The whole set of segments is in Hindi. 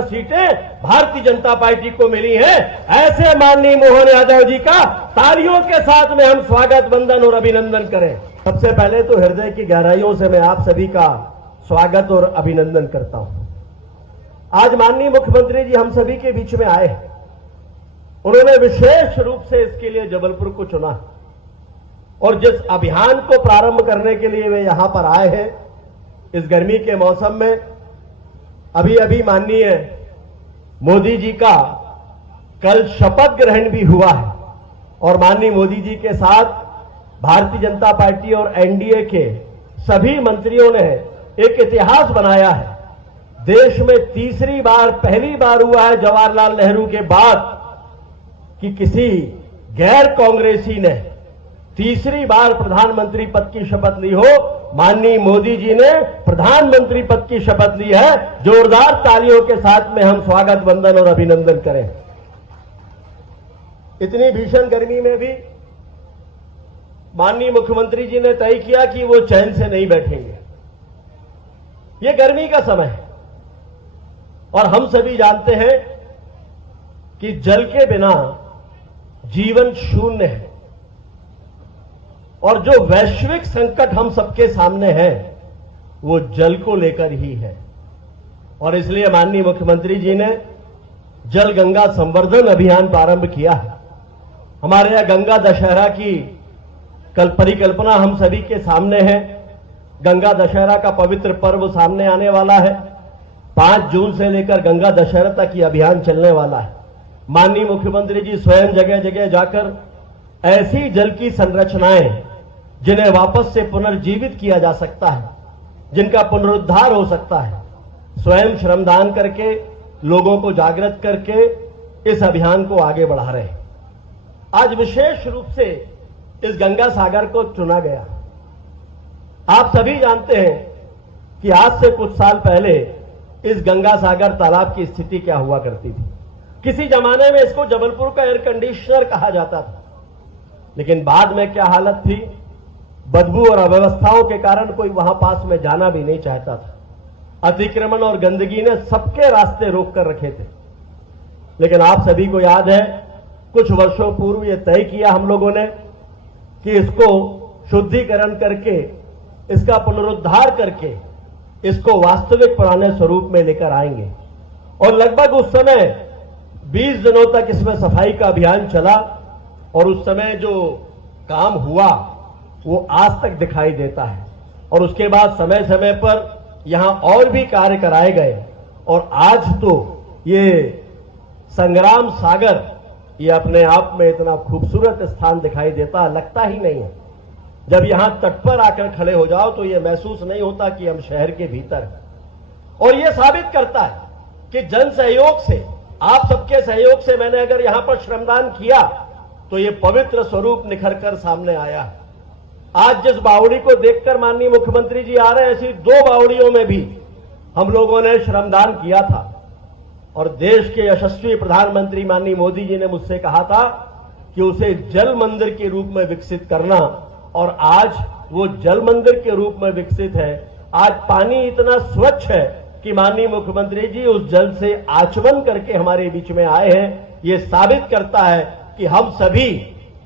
77 सीटें भारतीय जनता पार्टी को मिली हैं। ऐसे माननीय मोहन यादव जी का तालियों के साथ में हम स्वागत, वंदन और अभिनंदन करें। सबसे पहले तो हृदय की गहराइयों से मैं आप सभी का स्वागत और अभिनंदन करता हूं। आज माननीय मुख्यमंत्री जी हम सभी के बीच में आए हैं। उन्होंने विशेष रूप से इसके लिए जबलपुर को चुना और जिस अभियान को प्रारंभ करने के लिए वे यहां पर आए हैं, इस गर्मी के मौसम में अभी अभी माननीय मोदी जी का कल शपथ ग्रहण भी हुआ है और माननीय मोदी जी के साथ भारतीय जनता पार्टी और एनडीए के सभी मंत्रियों ने एक इतिहास बनाया है। देश में तीसरी बार, पहली बार हुआ है जवाहरलाल नेहरू के बाद कि किसी गैर कांग्रेसी ने तीसरी बार प्रधानमंत्री पद की शपथ ली हो। माननीय मोदी जी ने प्रधानमंत्री पद की शपथ ली है। जोरदार तालियों के साथ में हम स्वागत, वंदन और अभिनंदन करें। इतनी भीषण गर्मी में भी माननीय मुख्यमंत्री जी ने तय किया कि वो चैन से नहीं बैठेंगे। ये गर्मी का समय है और हम सभी जानते हैं कि जल के बिना जीवन शून्य है और जो वैश्विक संकट हम सबके सामने है वो जल को लेकर ही है। और इसलिए माननीय मुख्यमंत्री जी ने जल गंगा संवर्धन अभियान प्रारंभ किया है। हमारे यहां गंगा दशहरा की कल परिकल्पना हम सभी के सामने है। गंगा दशहरा का पवित्र पर्व सामने आने वाला है। 5 जून से लेकर गंगा दशहरा तक ये अभियान चलने वाला है। माननीय मुख्यमंत्री जी स्वयं जगह जगह जाकर ऐसी जल की संरचनाएं जिन्हें वापस से पुनर्जीवित किया जा सकता है, जिनका पुनरुद्धार हो सकता है, स्वयं श्रमदान करके, लोगों को जागृत करके इस अभियान को आगे बढ़ा रहे हैं। आज विशेष रूप से इस गंगा सागर को चुना गया। आप सभी जानते हैं कि आज से कुछ साल पहले इस गंगा सागर तालाब की स्थिति क्या हुआ करती थी। किसी जमाने में इसको जबलपुर का एयर कंडीशनर कहा जाता था, लेकिन बाद में क्या हालत थी, बदबू और अव्यवस्थाओं के कारण कोई वहां पास में जाना भी नहीं चाहता था। अतिक्रमण और गंदगी ने सबके रास्ते रोक कर रखे थे। लेकिन आप सभी को याद है, कुछ वर्षों पूर्व यह तय किया हम लोगों ने कि इसको शुद्धिकरण करके, इसका पुनरुद्धार करके इसको वास्तविक पुराने स्वरूप में लेकर आएंगे। और लगभग उस समय 20 दिनों तक इसमें सफाई का अभियान चला और उस समय जो काम हुआ वो आज तक दिखाई देता है। और उसके बाद समय समय पर यहां और भी कार्य कराए गए और आज तो ये संग्राम सागर ये अपने आप में इतना खूबसूरत स्थान दिखाई देता, लगता ही नहीं है। जब यहां तट पर आकर खड़े हो जाओ तो यह महसूस नहीं होता कि हम शहर के भीतर हैं। और यह साबित करता है कि जन सहयोग से, आप सबके सहयोग से मैंने अगर यहां पर श्रमदान किया तो यह पवित्र स्वरूप निखर कर सामने आया है। आज जिस बावड़ी को देखकर माननीय मुख्यमंत्री जी आ रहे हैं, ऐसी 2 बावड़ियों में भी हम लोगों ने श्रमदान किया था। और देश के यशस्वी प्रधानमंत्री माननीय मोदी जी ने मुझसे कहा था कि उसे जल मंदिर के रूप में विकसित करना, और आज वो जल मंदिर के रूप में विकसित है। आज पानी इतना स्वच्छ है कि माननीय मुख्यमंत्री जी उस जल से आचमन करके हमारे बीच में आए हैं। ये साबित करता है कि हम सभी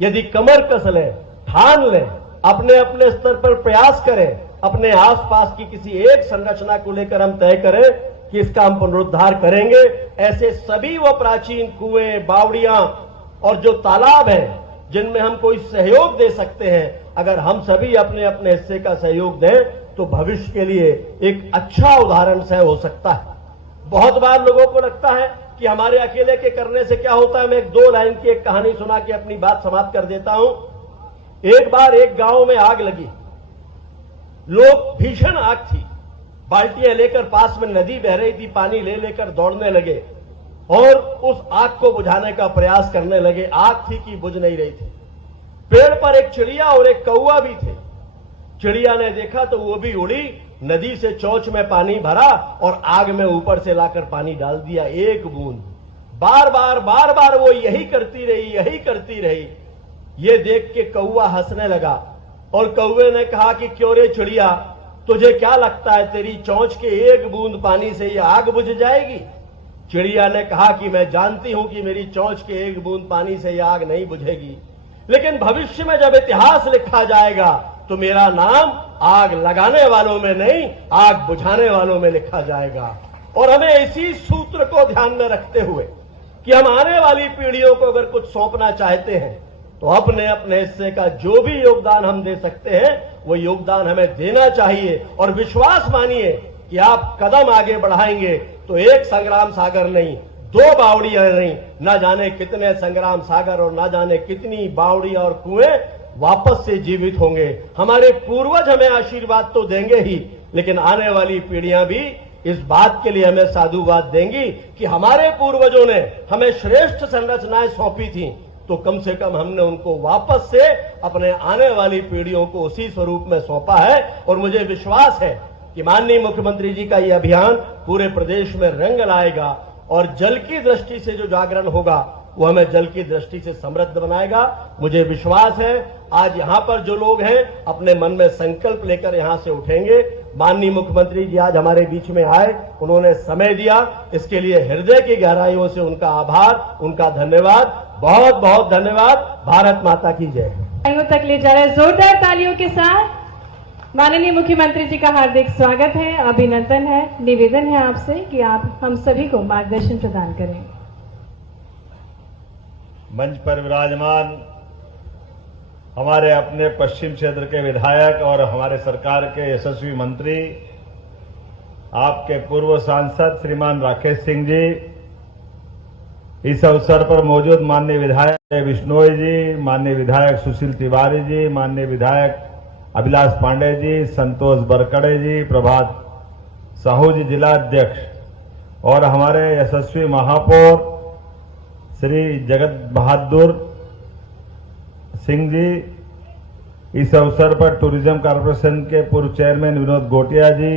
यदि कमर कस लें, ठान लें, अपने अपने स्तर पर प्रयास करें, अपने आसपास की किसी एक संरचना को लेकर हम तय करें कि इसका हम पुनरुद्धार करेंगे। ऐसे सभी वो प्राचीन कुएं, बावड़ियां और जो तालाब हैं जिनमें हम कोई सहयोग दे सकते हैं, अगर हम सभी अपने अपने हिस्से का सहयोग दें तो भविष्य के लिए एक अच्छा उदाहरण से हो सकता है। बहुत बार लोगों को लगता है कि हमारे अकेले के करने से क्या होता है। मैं 2 लाइन की एक कहानी सुना के अपनी बात समाप्त कर देता हूं। एक बार एक गांव में आग लगी, लोग, भीषण आग थी, बाल्टियां लेकर पास में नदी बह रही थी, पानी ले लेकर दौड़ने लगे और उस आग को बुझाने का प्रयास करने लगे। आग थी कि बुझ नहीं रही थी। पेड़ पर एक चिड़िया और एक कौवा भी थे। चिड़िया ने देखा तो वो भी उड़ी, नदी से चोंच में पानी भरा और आग में ऊपर से लाकर पानी डाल दिया, एक बूंद। बार बार वो यही करती रही। ये देख के कौवा हंसने लगा और कौवे ने कहा कि क्यों रे चिड़िया, तुझे क्या लगता है तेरी चोंच के एक बूंद पानी से ये आग बुझ जाएगी? चिड़िया ने कहा कि मैं जानती हूं कि मेरी चोंच के एक बूंद पानी से यह आग नहीं बुझेगी, लेकिन भविष्य में जब इतिहास लिखा जाएगा तो मेरा नाम आग लगाने वालों में नहीं, आग बुझाने वालों में लिखा जाएगा। और हमें इसी सूत्र को ध्यान में रखते हुए कि हम आने वाली पीढ़ियों को अगर कुछ सौंपना चाहते हैं तो अपने अपने हिस्से का जो भी योगदान हम दे सकते हैं वो योगदान हमें देना चाहिए। और विश्वास मानिए कि आप कदम आगे बढ़ाएंगे तो एक संग्राम सागर नहीं, दो बावड़ियां नहीं, न जाने कितने संग्राम सागर और न जाने कितनी बावड़ियां और कुएं वापस से जीवित होंगे। हमारे पूर्वज हमें आशीर्वाद तो देंगे ही, लेकिन आने वाली पीढ़ियां भी इस बात के लिए हमें साधुवाद देंगी कि हमारे पूर्वजों ने हमें श्रेष्ठ संरचनाएं सौंपी थी, तो कम से कम हमने उनको वापस से अपने आने वाली पीढ़ियों को उसी स्वरूप में सौंपा है। और मुझे विश्वास है कि माननीय मुख्यमंत्री जी का यह अभियान पूरे प्रदेश में रंग लाएगा और जल की दृष्टि से जो जागरण होगा वो हमें जल की दृष्टि से समृद्ध बनाएगा। मुझे विश्वास है आज यहां पर जो लोग हैं अपने मन में संकल्प लेकर यहां से उठेंगे। माननीय मुख्यमंत्री जी आज हमारे बीच में आए, उन्होंने समय दिया, इसके लिए हृदय की गहराइयों से उनका आभार, उनका धन्यवाद, बहुत बहुत धन्यवाद। भारत माता की जय। तक ले जा रहे जोरदार तालियों के साथ माननीय मुख्यमंत्री जी का हार्दिक स्वागत है, अभिनंदन है। निवेदन है आपसे कि आप हम सभी को मार्गदर्शन प्रदान करें। मंच पर विराजमान हमारे अपने पश्चिम क्षेत्र के विधायक और हमारे सरकार के यशस्वी मंत्री, आपके पूर्व सांसद श्रीमान राकेश सिंह जी, इस अवसर पर मौजूद माननीय विधायक बिश्नोई जी, माननीय विधायक सुशील तिवारी जी, माननीय विधायक अभिलाष पांडे जी, संतोष बरकड़े जी, प्रभात साहू जी जिला अध्यक्ष और हमारे यशस्वी महापौर श्री जगत बहादुर सिंह जी, इस अवसर पर टूरिज्म कॉर्पोरेशन के पूर्व चेयरमैन विनोद गोटिया जी,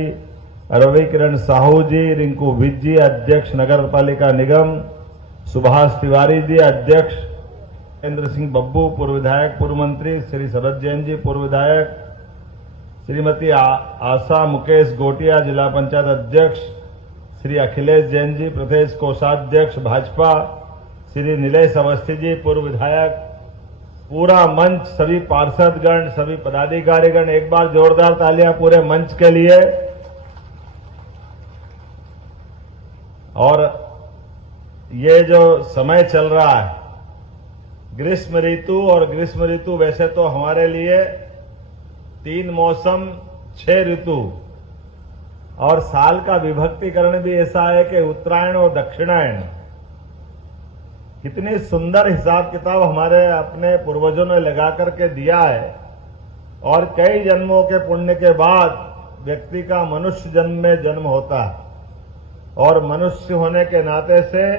रवि किरण साहू जी, रिंकू विज जी अध्यक्ष नगर पालिका निगम, सुभाष तिवारी जी अध्यक्ष, महेंद्र सिंह बब्बू पूर्व विधायक पूर्व मंत्री, श्री शरद जैन जी पूर्व विधायक, श्रीमती आशा मुकेश गोटिया जिला पंचायत अध्यक्ष, श्री अखिलेश जैन जी प्रदेश कोषाध्यक्ष भाजपा, श्री नीलेश अवस्थी जी पूर्व विधायक, पूरा मंच, सभी पार्षदगण, सभी पदाधिकारीगण, एक बार जोरदार तालियां पूरे मंच के लिए। और ये जो समय चल रहा है ग्रीष्म ऋतु, और ग्रीष्म ऋतु वैसे तो हमारे लिए 3 मौसम 6 ऋतु और साल का विभक्तिकरण भी ऐसा है कि उत्तरायण और दक्षिणायन, कितनी सुंदर हिसाब किताब हमारे अपने पूर्वजों ने लगा करके दिया है। और कई जन्मों के पुण्य के बाद व्यक्ति का मनुष्य जन्म में जन्म होता है, और मनुष्य होने के नाते से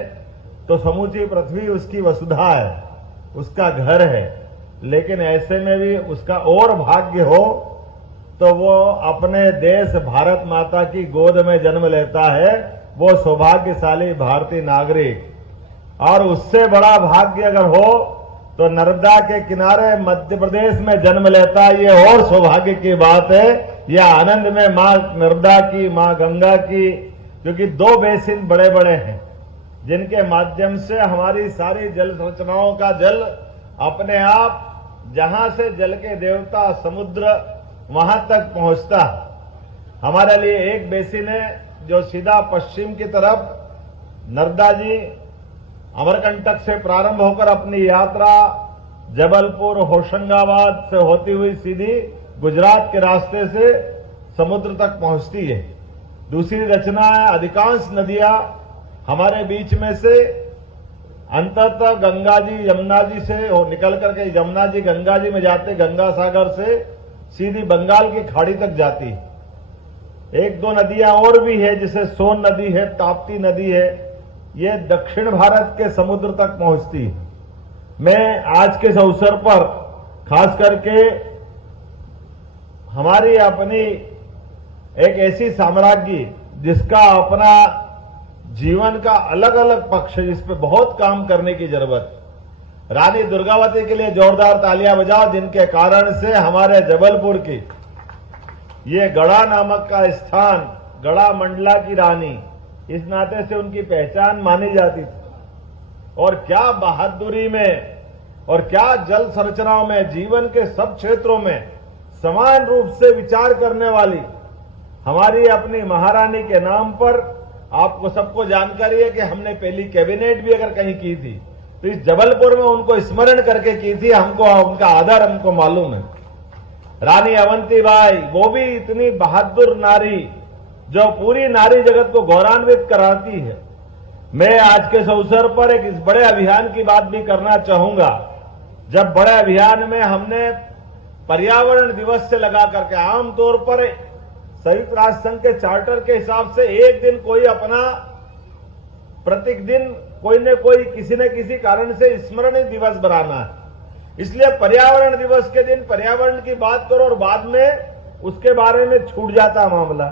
तो समूची पृथ्वी उसकी वसुधा है, उसका घर है, लेकिन ऐसे में भी उसका और भाग्य हो तो वो अपने देश भारत माता की गोद में जन्म लेता है, वो सौभाग्यशाली भारतीय नागरिक। और उससे बड़ा भाग्य अगर हो तो नर्मदा के किनारे मध्य प्रदेश में जन्म लेता है, ये और सौभाग्य की बात है। यह आनंद में मां नर्मदा की, मां गंगा की, क्योंकि 2 बेसिन बड़े बड़े हैं जिनके माध्यम से हमारी सारी जल संरचनाओं का जल अपने आप, जहां से जल के देवता समुद्र वहां तक पहुंचता। हमारे लिए एक बेसिन है जो सीधा पश्चिम की तरफ नर्मदा जी अमरकंटक से प्रारंभ होकर अपनी यात्रा जबलपुर, होशंगाबाद से होती हुई सीधी गुजरात के रास्ते से समुद्र तक पहुंचती है। दूसरी रचना है, अधिकांश नदियां हमारे बीच में से अंततः गंगा जी यमुना जी से निकल करके यमुना जी गंगा जी में जाते, गंगा सागर से सीधी बंगाल की खाड़ी तक जाती। 1-2 नदियां और भी है, जैसे सोन नदी है, ताप्ती नदी है, ये दक्षिण भारत के समुद्र तक पहुंचती है। मैं आज के इस अवसर पर खास करके हमारी अपनी एक ऐसी साम्राज्ञी जिसका अपना जीवन का अलग अलग पक्ष है, जिस पे बहुत काम करने की जरूरत, रानी दुर्गावती के लिए जोरदार तालियां बजाओ, जिनके कारण से हमारे जबलपुर की ये गढ़ा नामक का स्थान, गढ़ा मंडला की रानी, इस नाते से उनकी पहचान मानी जाती थी। और क्या बहादुरी में और क्या जल संरचनाओं में, जीवन के सब क्षेत्रों में समान रूप से विचार करने वाली हमारी अपनी महारानी के नाम पर आपको सबको जानकारी है कि हमने पहली कैबिनेट भी अगर कहीं की थी तो इस जबलपुर में उनको स्मरण करके की थी। हमको उनका आदर हमको मालूम है। रानी अवंतीबाई, वो भी इतनी बहादुर नारी जो पूरी नारी जगत को गौरवान्वित कराती है। मैं आज के इस अवसर पर एक इस बड़े अभियान की बात भी करना चाहूंगा। जब बड़े अभियान में हमने पर्यावरण दिवस से लगा करके, आमतौर पर संयुक्त राष्ट्र संघ के चार्टर के हिसाब से एक दिन कोई अपना प्रत्येक दिन कोई न कोई किसी न किसी कारण से स्मरणीय दिवस बनाना है। इसलिए पर्यावरण दिवस के दिन पर्यावरण की बात करो और बाद में उसके बारे में छूट जाता मामला।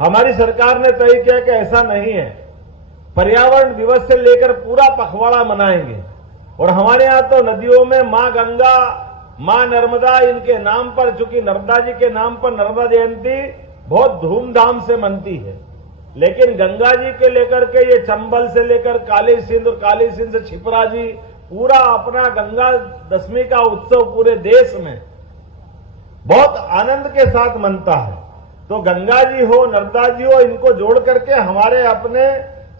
हमारी सरकार ने तय किया कि ऐसा नहीं है, पर्यावरण दिवस से लेकर पूरा पखवाड़ा मनाएंगे। और हमारे यहां तो नदियों में मां गंगा, मां नर्मदा, इनके नाम पर, चूंकि नर्मदा जी के नाम पर नर्मदा जयंती बहुत धूमधाम से मनती है, लेकिन गंगा जी के लेकर के ये चंबल से लेकर काली सिंध और काली सिंध से छिपरा जी पूरा अपना गंगा दशमी का उत्सव पूरे देश में बहुत आनंद के साथ मनता है। तो गंगा जी हो, नर्मदा जी हो, इनको जोड़ करके हमारे अपने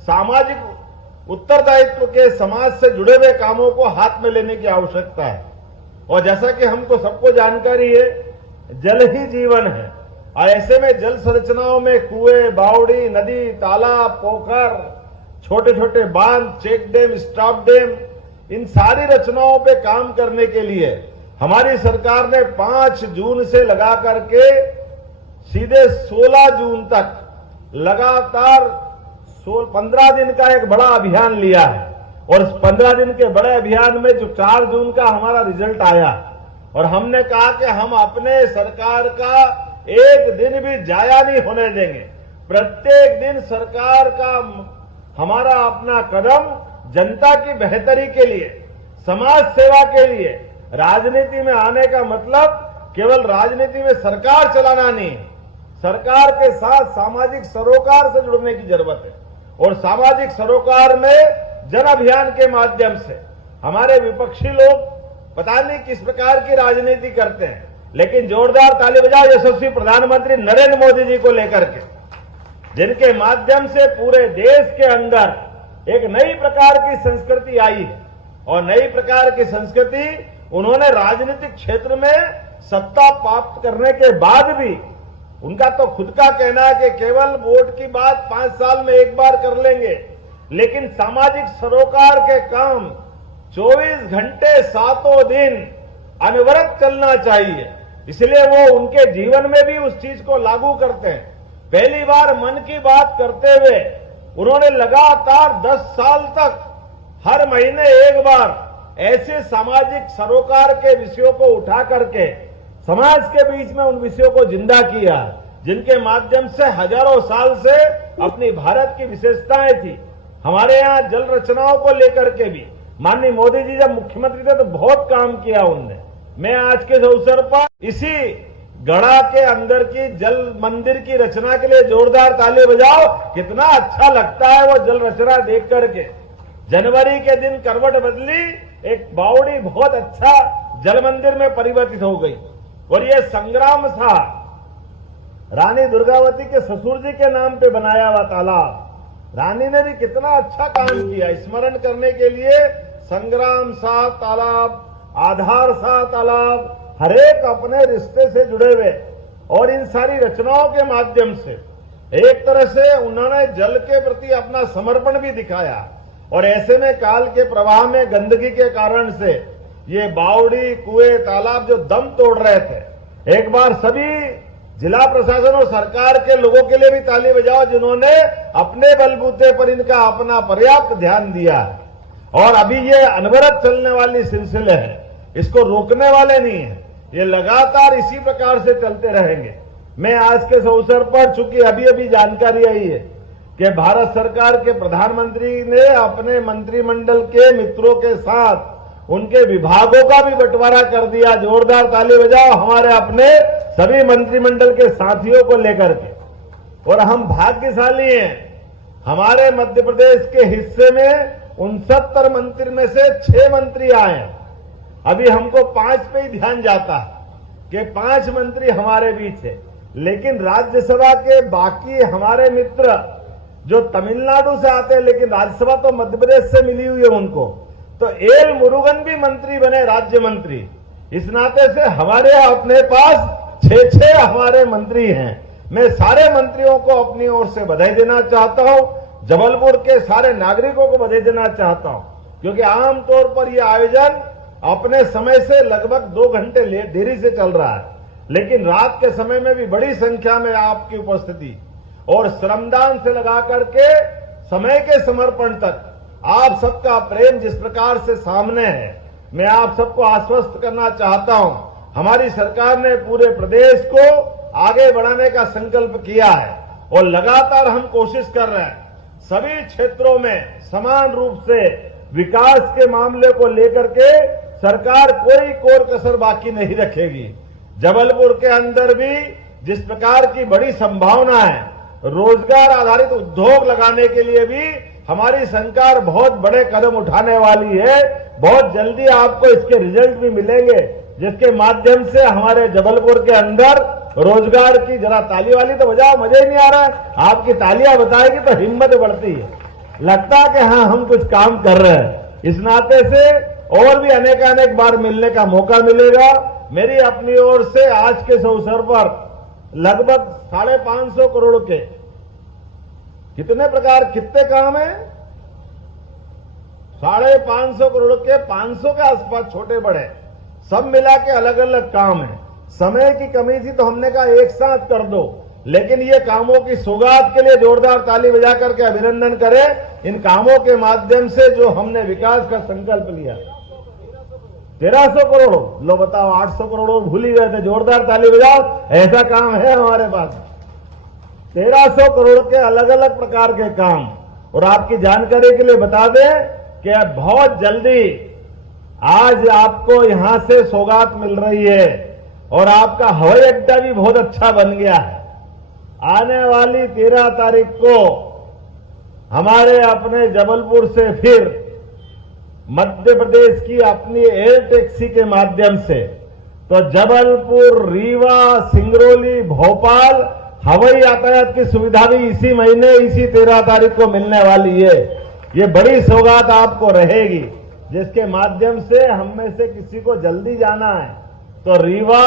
सामाजिक उत्तरदायित्व के समाज से जुड़े हुए कामों को हाथ में लेने की आवश्यकता है। और जैसा कि हमको सबको जानकारी है, जल ही जीवन है। और ऐसे में जल संरचनाओं में कुएं, बावड़ी, नदी, तालाब, पोखर, छोटे छोटे बांध, चेक डैम, स्टॉप डैम, इन सारी रचनाओं पे काम करने के लिए हमारी सरकार ने 5 जून से लगा करके सीधे 16 जून तक लगातार 15 दिन का एक बड़ा अभियान लिया है। और इस 15 दिन के बड़े अभियान में जो 4 जून का हमारा रिजल्ट आया, और हमने कहा कि हम अपने सरकार का एक दिन भी जाया नहीं होने देंगे। प्रत्येक दिन सरकार का हमारा अपना कदम जनता की बेहतरी के लिए, समाज सेवा के लिए, राजनीति में आने का मतलब केवल राजनीति में सरकार चलाना नहीं, सरकार के साथ सामाजिक सरोकार से जुड़ने की जरूरत है। और सामाजिक सरोकार में जन अभियान के माध्यम से हमारे विपक्षी लोग पता नहीं किस प्रकार की राजनीति करते हैं, लेकिन जोरदार ताली बजाओ यशस्वी प्रधानमंत्री नरेंद्र मोदी जी को लेकर के, जिनके माध्यम से पूरे देश के अंदर एक नई प्रकार की संस्कृति आई है। और नई प्रकार की संस्कृति उन्होंने राजनीतिक क्षेत्र में सत्ता प्राप्त करने के बाद भी, उनका तो खुद का कहना है कि केवल वोट की बात 5 साल में एक बार कर लेंगे, लेकिन सामाजिक सरोकार के काम 24 घंटे 7 दिन अनवरत चलना चाहिए। इसलिए वो उनके जीवन में भी उस चीज को लागू करते हैं। पहली बार मन की बात करते हुए उन्होंने लगातार 10 साल तक हर महीने एक बार ऐसे सामाजिक सरोकार के विषयों को उठा करके समाज के बीच में उन विषयों को जिंदा किया, जिनके माध्यम से हजारों साल से अपनी भारत की विशेषताएं थी। हमारे यहाँ जल रचनाओं को लेकर के भी माननीय मोदी जी जब मुख्यमंत्री थे तो बहुत काम किया उनने। मैं आज के अवसर पर इसी गढ़ा के अंदर की जल मंदिर की रचना के लिए जोरदार ताली बजाओ। कितना अच्छा लगता है वो जल रचना देख करके। जनवरी के दिन करवट बदली, एक बावड़ी बहुत अच्छा जल मंदिर में परिवर्तित हो गई। और ये संग्राम था रानी दुर्गावती के ससुर जी के नाम पे बनाया हुआ तालाब। रानी ने भी कितना अच्छा काम किया। स्मरण करने के लिए संग्राम सा तालाब, आधार सा तालाब, हरेक अपने रिश्ते से जुड़े हुए। और इन सारी रचनाओं के माध्यम से एक तरह से उन्होंने जल के प्रति अपना समर्पण भी दिखाया। और ऐसे में काल के प्रवाह में गंदगी के कारण से ये बावड़ी, कुएं, तालाब जो दम तोड़ रहे थे, एक बार सभी जिला प्रशासन और सरकार के लोगों के लिए भी ताली बजाओ जिन्होंने अपने बलबूते पर इनका अपना पर्याप्त ध्यान दिया है। और अभी ये अनवरत चलने वाली सिलसिले है, इसको रोकने वाले नहीं है, ये लगातार इसी प्रकार से चलते रहेंगे। मैं आज के इस अवसर पर, चूंकि अभी अभी जानकारी आई है कि भारत सरकार के प्रधानमंत्री ने अपने मंत्रिमंडल के मित्रों के साथ उनके विभागों का भी बंटवारा कर दिया। जोरदार ताली बजाओ हमारे अपने सभी मंत्रिमंडल के साथियों को लेकर के। और हम भाग्यशाली हैं हमारे मध्य प्रदेश के हिस्से में 69 मंत्री में से 6 मंत्री आए हैं। अभी हमको 5 पे ही ध्यान जाता है कि 5 मंत्री हमारे बीच है, लेकिन राज्यसभा के बाकी हमारे मित्र जो तमिलनाडु से आते हैं, लेकिन राज्यसभा तो मध्य प्रदेश से मिली हुई है उनको, तो एल मुरुगन भी मंत्री बने, राज्य मंत्री। इस नाते से हमारे अपने पास 6 हमारे मंत्री हैं। मैं सारे मंत्रियों को अपनी ओर से बधाई देना चाहता हूं, जबलपुर के सारे नागरिकों को बधाई देना चाहता हूं, क्योंकि आमतौर पर यह आयोजन अपने समय से लगभग 2 घंटे देरी से चल रहा है, लेकिन रात के समय में भी बड़ी संख्या में आपकी उपस्थिति और श्रमदान से लगा करके समय के समर्पण तक आप सबका प्रेम जिस प्रकार से सामने है, मैं आप सबको आश्वस्त करना चाहता हूं, हमारी सरकार ने पूरे प्रदेश को आगे बढ़ाने का संकल्प किया है और लगातार हम कोशिश कर रहे हैं सभी क्षेत्रों में समान रूप से विकास के मामले को लेकर के सरकार कोई कोर कसर बाकी नहीं रखेगी। जबलपुर के अंदर भी जिस प्रकार की बड़ी संभावना है, रोजगार आधारित उद्योग लगाने के लिए भी हमारी सरकार बहुत बड़े कदम उठाने वाली है। बहुत जल्दी आपको इसके रिजल्ट भी मिलेंगे, जिसके माध्यम से हमारे जबलपुर के अंदर रोजगार की, जरा ताली वाली तो बजाओ, मजा ही नहीं आ रहा है, आपकी तालियां बताएगी तो हिम्मत बढ़ती है, लगता है कि हाँ हम कुछ काम कर रहे हैं। इस नाते से और भी अनेक बार मिलने का मौका मिलेगा। मेरी अपनी ओर से आज के इस अवसर पर लगभग 550 करोड़ के कितने काम है, 550 करोड़ के 500 के आसपास छोटे बड़े सब मिला के अलग अलग काम है। समय की कमी थी तो हमने कहा एक साथ कर दो, लेकिन ये कामों की सौगात के लिए जोरदार ताली बजा करके अभिनंदन करें। इन कामों के माध्यम से जो हमने विकास का संकल्प लिया, 1300 करोड़, लो बताओ 800 करोड़ भूल ही गए थे, जोरदार ताली बजाओ, ऐसा काम है हमारे पास। 1300 करोड़ के अलग अलग प्रकार के काम। और आपकी जानकारी के लिए बता दें कि बहुत जल्दी आज आपको यहां से सौगात मिल रही है और आपका हवाई अड्डा भी बहुत अच्छा बन गया है। आने वाली 13 तारीख को हमारे अपने जबलपुर से फिर मध्य प्रदेश की अपनी एयर टैक्सी के माध्यम से तो जबलपुर, रीवा, सिंगरौली, भोपाल हवाई यातायात की सुविधा भी इसी महीने, इसी 13 तारीख को मिलने वाली है। ये बड़ी सौगात आपको रहेगी, जिसके माध्यम से हम में से किसी को जल्दी जाना है तो रीवा,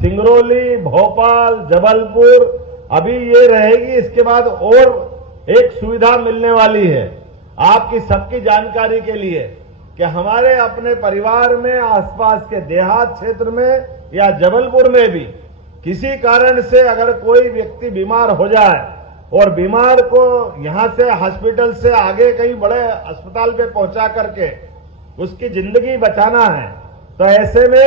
सिंगरौली, भोपाल, जबलपुर अभी ये रहेगी। इसके बाद और एक सुविधा मिलने वाली है आपकी सबकी जानकारी के लिए कि हमारे अपने परिवार में, आसपास के देहात क्षेत्र में या जबलपुर में भी किसी कारण से अगर कोई व्यक्ति बीमार हो जाए और बीमार को यहां से हॉस्पिटल से आगे कहीं बड़े अस्पताल पे पहुंचा करके उसकी जिंदगी बचाना है, तो ऐसे में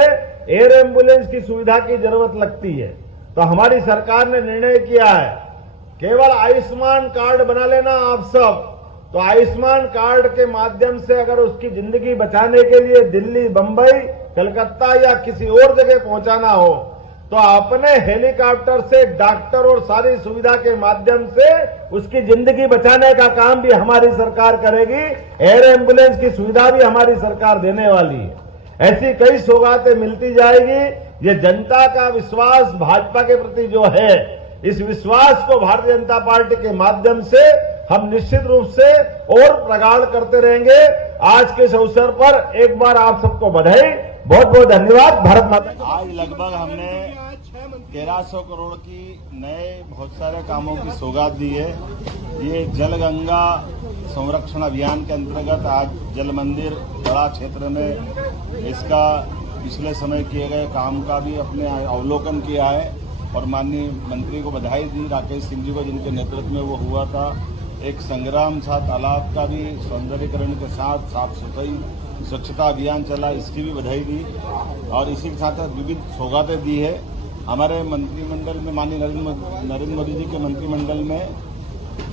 एयर एम्बुलेंस की सुविधा की जरूरत लगती है। तो हमारी सरकार ने निर्णय किया है केवल आयुष्मान कार्ड बना लेना आप सब, तो आयुष्मान कार्ड के माध्यम से अगर उसकी जिंदगी बचाने के लिए दिल्ली, बंबई, कलकत्ता या किसी और जगह पहुंचाना हो तो अपने हेलीकॉप्टर से डॉक्टर और सारी सुविधा के माध्यम से उसकी जिंदगी बचाने का काम भी हमारी सरकार करेगी। एयर एम्बुलेंस की सुविधा भी हमारी सरकार देने वाली है। ऐसी कई सौगातें मिलती जाएगी। ये जनता का विश्वास भाजपा के प्रति जो है, इस विश्वास को भारतीय जनता पार्टी के माध्यम से हम निश्चित रूप से और प्रगाढ़ करते रहेंगे। आज के इस अवसर पर एक बार आप सबको बधाई, बहुत बहुत धन्यवाद। भारत माता। आज लगभग हमने 1300 करोड़ की नए बहुत सारे कामों की सौगात दी है। ये जल गंगा संरक्षण अभियान के अंतर्गत आज जल मंदिर बड़ा क्षेत्र में इसका पिछले समय किए गए काम का भी अपने अवलोकन किया है और माननीय मंत्री को बधाई दी, राकेश सिंह जी को, जिनके नेतृत्व में वो हुआ था। एक संग्राम सा तालाब का भी सौंदर्यीकरण के साथ साफ सफाई स्वच्छता अभियान चला, इसकी भी बधाई दी और इसी के साथ विविध सौगातें दी है। हमारे मंत्रिमंडल में माननीय नरेंद्र मोदी जी के मंत्रिमंडल में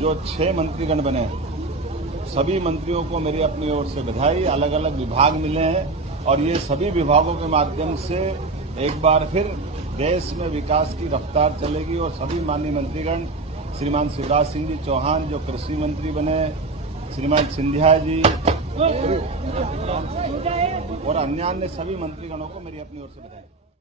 जो 6 मंत्रीगण बने हैं, सभी मंत्रियों को मेरी अपनी ओर से बधाई। अलग अलग विभाग मिले हैं और ये सभी विभागों के माध्यम से एक बार फिर देश में विकास की रफ्तार चलेगी और सभी माननीय मंत्रीगण श्रीमान शिवराज सिंह जी चौहान जो कृषि मंत्री बने, श्रीमान सिंधिया जी और अन्य सभी मंत्रीगणों को मेरी अपनी ओर से बधाई।